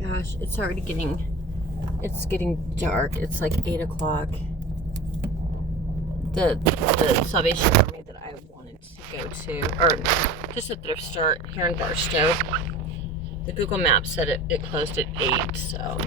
Gosh, it's getting dark. It's like 8 o'clock. The Salvation Army that I wanted to go to, or just a thrift store here in Barstow, the Google Maps said it closed at 8, so.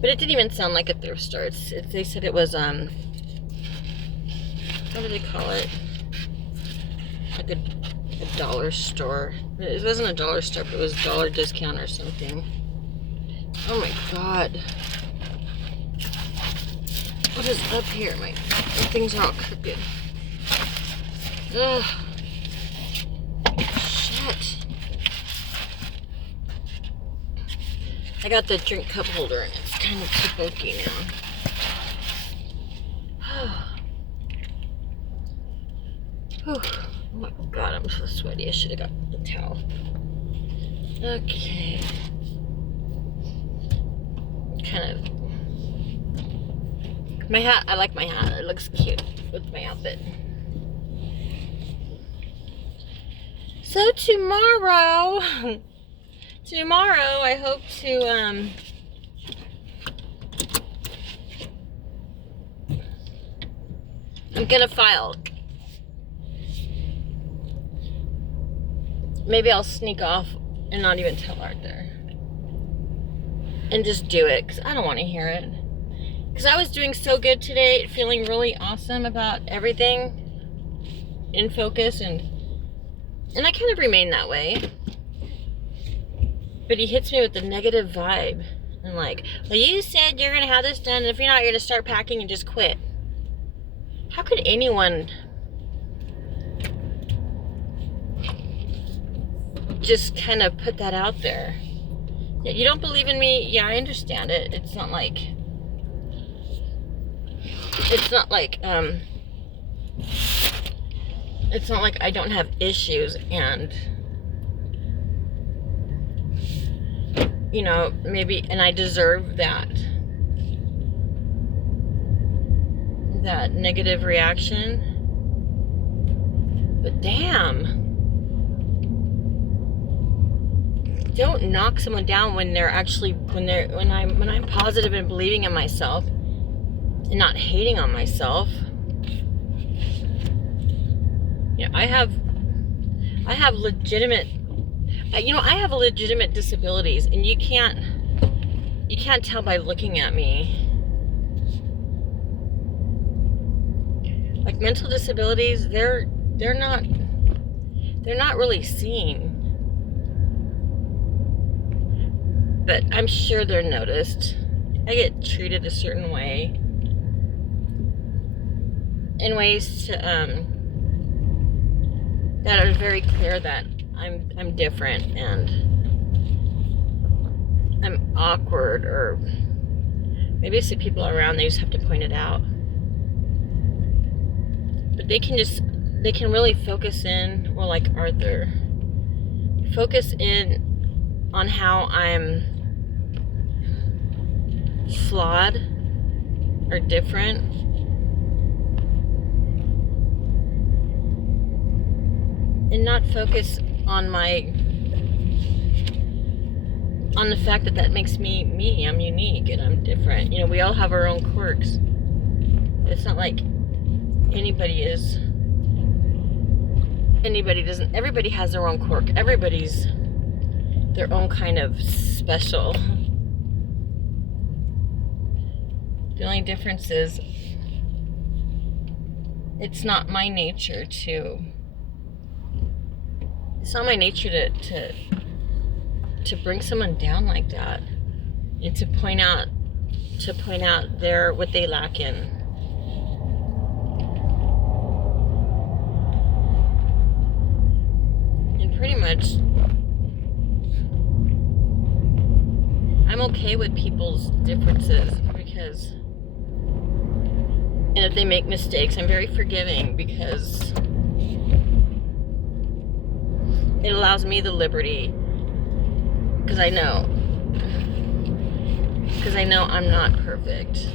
But it didn't even sound like a thrift store. They said it was, what do they call it? Like a dollar store. It wasn't a dollar store, but it was dollar discount or something. Oh my God. What is up here? My things are all crooked. Ugh. Shit. I got the drink cup holder and it's kind of too bulky now. Oh my God, I'm so sweaty. I should have got the towel. Okay. Kind of. My hat, I like my hat. It looks cute with my outfit. So tomorrow I hope to, I'm gonna file. Maybe I'll sneak off and not even tell Arthur. And just do it, because I don't want to hear it. Because I was doing so good today, feeling really awesome about everything, in focus, and I kind of remain that way. But he hits me with the negative vibe. And like, well, you said you're going to have this done, and if you're not, you're going to start packing and just quit. How could anyone just kind of put that out there? Yeah, you don't believe in me? Yeah, I understand it. It's not like I don't have issues, and you know, maybe, and I deserve that negative reaction. But damn, don't knock someone down when I'm positive and believing in myself and not hating on myself. You know, I have legitimate disabilities, and you can't tell by looking at me. Like mental disabilities, they're not really seen. But I'm sure they're noticed. I get treated a certain way. In ways to that are very clear that I'm different and I'm awkward, or maybe it's the people around, they just have to point it out. But they can really focus in, or like Arthur, focus in on how I'm flawed or different, and not focus on the fact that makes me me. I'm unique and I'm different. You know, we all have our own quirks. It's not like everybody has their own quirk. Everybody's their own kind of special. The only difference is it's not my nature to bring someone down like that, and to point out what they lack in. And pretty much I'm okay with people's differences, because, and if they make mistakes, I'm very forgiving, because it allows me the liberty, because I know I'm not perfect.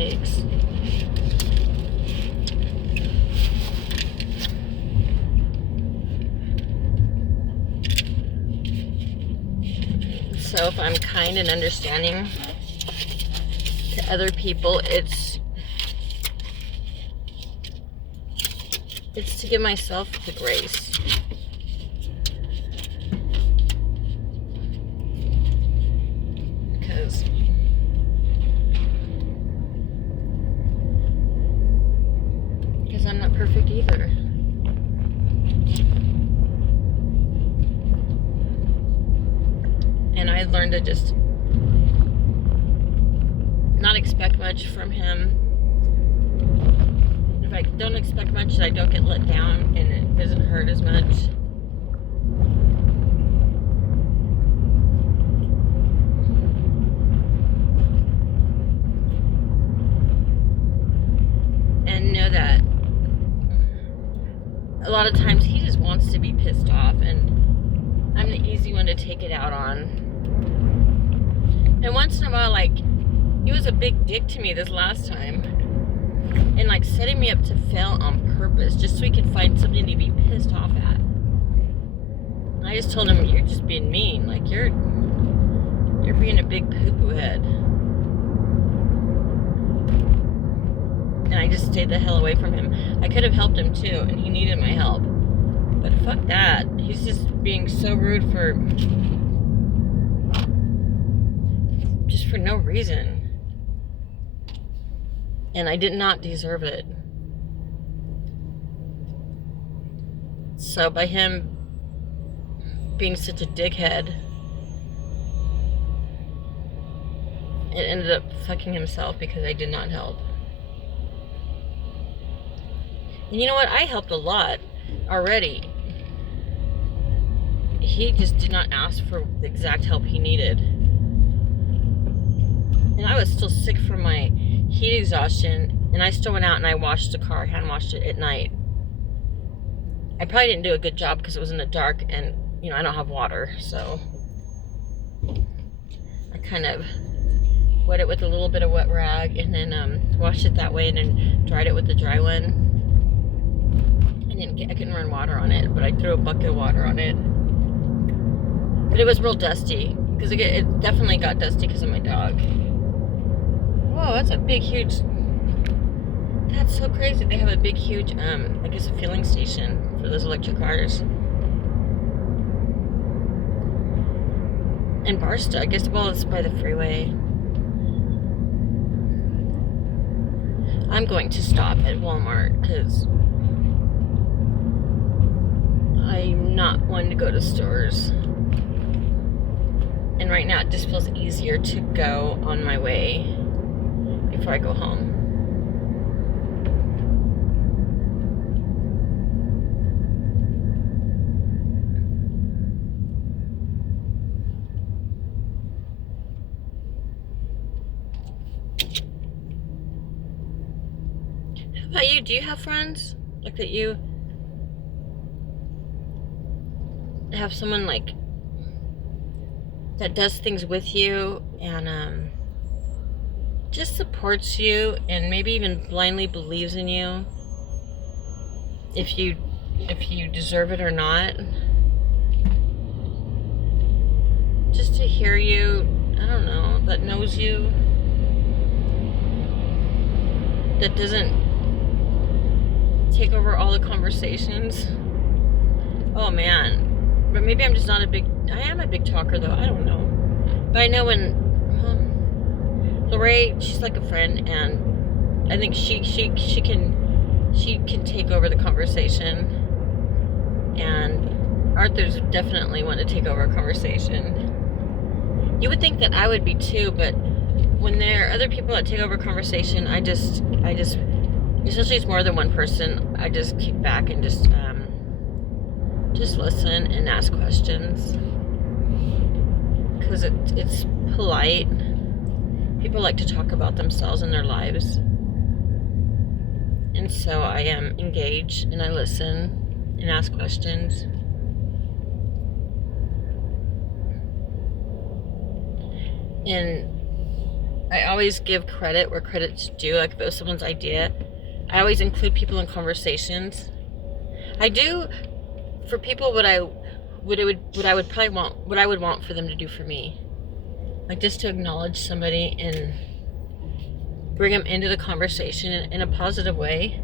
takes. So if I'm kind and understanding to other people, it's to give myself the grace. Because I'm not perfect either. And I learned to just not expect much from him. If I don't expect much, I don't get let down and it doesn't hurt as much. And know that a lot of times he just wants to be pissed off, and I'm the easy one to take it out on. And once in a while, like, he was a big dick to me this last time. And like setting me up to fail on purpose just so he could find something to be pissed off at. And I just told him, you're just being mean. Like, you're being a big poo-poo head. And I just stayed the hell away from him. I could have helped him too, and he needed my help. But fuck that. He's just being so rude for no reason. And I did not deserve it. So by him being such a dickhead, it ended up fucking himself because I did not help. And you know what? I helped a lot already. He just did not ask for the exact help he needed. And I was still sick from my heat exhaustion, and I still went out and I washed the car, hand washed it at night. I probably didn't do a good job because it was in the dark, and I don't have water, so I kind of wet it with a little bit of wet rag and then washed it that way, and then dried it with the dry one. I couldn't run water on it, but I threw a bucket of water on it. But it was real dusty because it definitely got dusty because of my dog. Whoa, that's a big, huge... That's so crazy. They have a big, huge, I guess a fueling station for those electric cars. In Barstow, I guess, well, it's by the freeway. I'm going to stop at Walmart because I'm not one to go to stores. And right now it just feels easier to go on my way before I go home. How about you? Do you have friends? Like that you have someone like that does things with you and just supports you and maybe even blindly believes in you if you deserve it or not. Just to hear you, I don't know, that knows you, that doesn't take over all the conversations. Oh man. But maybe I'm just not I am a big talker though, I don't know. But I know when Lorraine, she's like a friend, and I think she can take over the conversation. And Arthur's definitely one to take over a conversation. You would think that I would be too, but when there are other people that take over a conversation, I just especially it's more than one person, I just kick back and just listen and ask questions. Because it's polite. People like to talk about themselves and their lives. And so I am engaged and I listen and ask questions. And I always give credit where credit's due. Like if it was someone's idea, I always include people in conversations. I do for people what I would want for them to do for me. Like just to acknowledge somebody and bring them into the conversation in a positive way,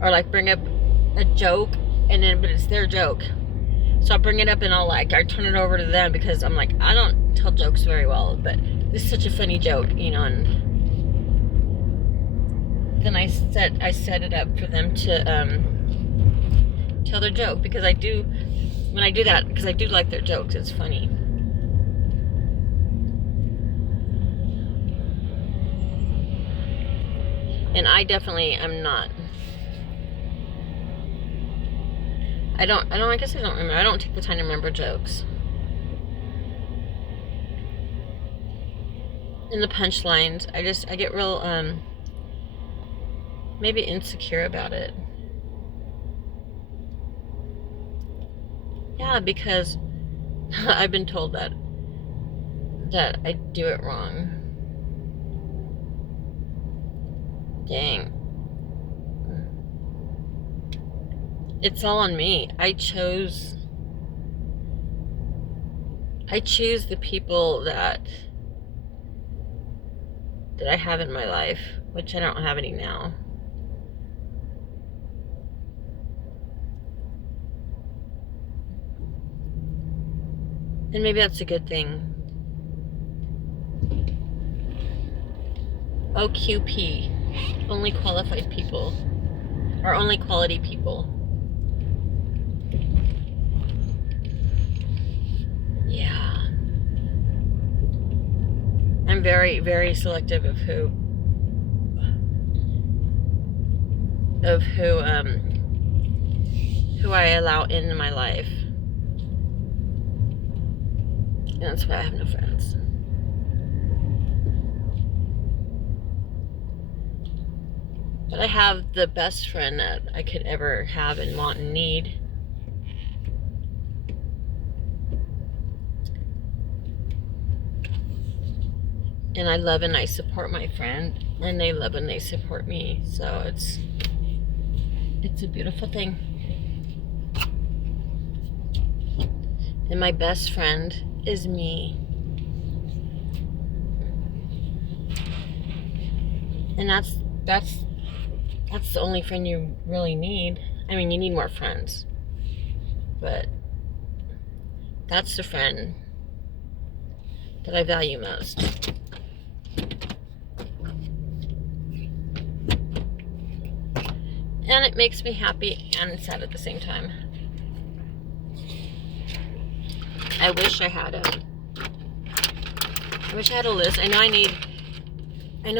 or like bring up a joke but it's their joke. So I'll bring it up and I turn it over to them because I'm like, I don't tell jokes very well, but this is such a funny joke, and then I set it up for them to tell their joke because I do that because I do like their jokes. It's funny. And I definitely am not. I guess I don't remember. I don't take the time to remember jokes. And the punchlines, I get real, maybe insecure about it. Yeah, because I've been told that I do it wrong. Dang. It's all on me. I choose the people that I have in my life, which I don't have any now. And maybe that's a good thing. OQP, only qualified people, or only quality people. Yeah. I'm very, very selective of who I allow in my life. And that's why I have no friends. But I have the best friend that I could ever have and want and need. And I love and I support my friend, and they love and they support me. So it's a beautiful thing. And my best friend is me. And that's the only friend you really need. I mean, you need more friends, but that's the friend that I value most. And it makes me happy and sad at the same time. I wish I had a list. I know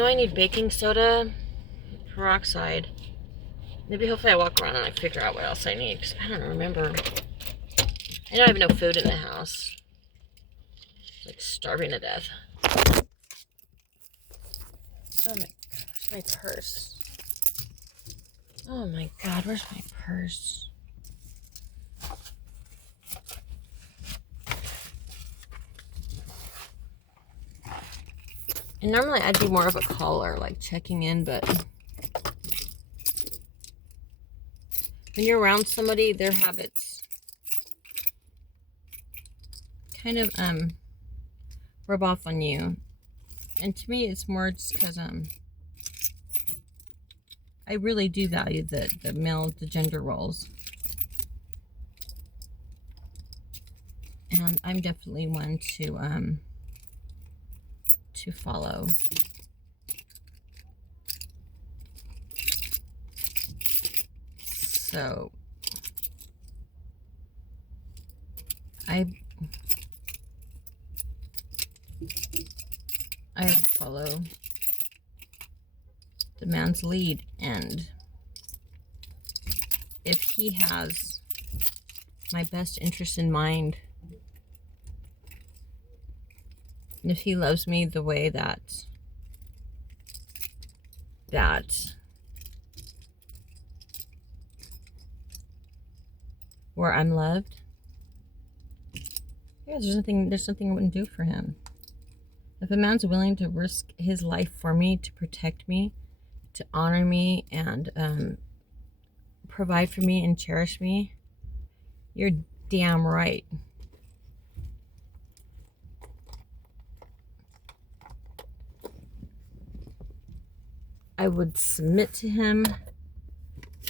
I need baking soda, peroxide. Maybe hopefully I walk around and I figure out what else I need, because I don't remember. I know I have no food in the house. It's like starving to death. Oh my god, where's my purse? Oh my god, where's my purse? And normally I'd be more of a caller, like checking in, but when you're around somebody, their habits kind of rub off on you. And to me, it's more just because I really do value the gender roles. And I'm definitely one to follow. So I would follow the man's lead, and if he has my best interest in mind, and if he loves me the way that where I'm loved, yeah, there's nothing I wouldn't do for him. If a man's willing to risk his life for me, to protect me, to honor me, and provide for me and cherish me, you're damn right. I would submit to him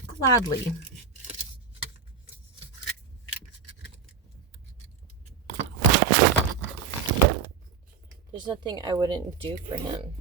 gladly. There's nothing I wouldn't do for him.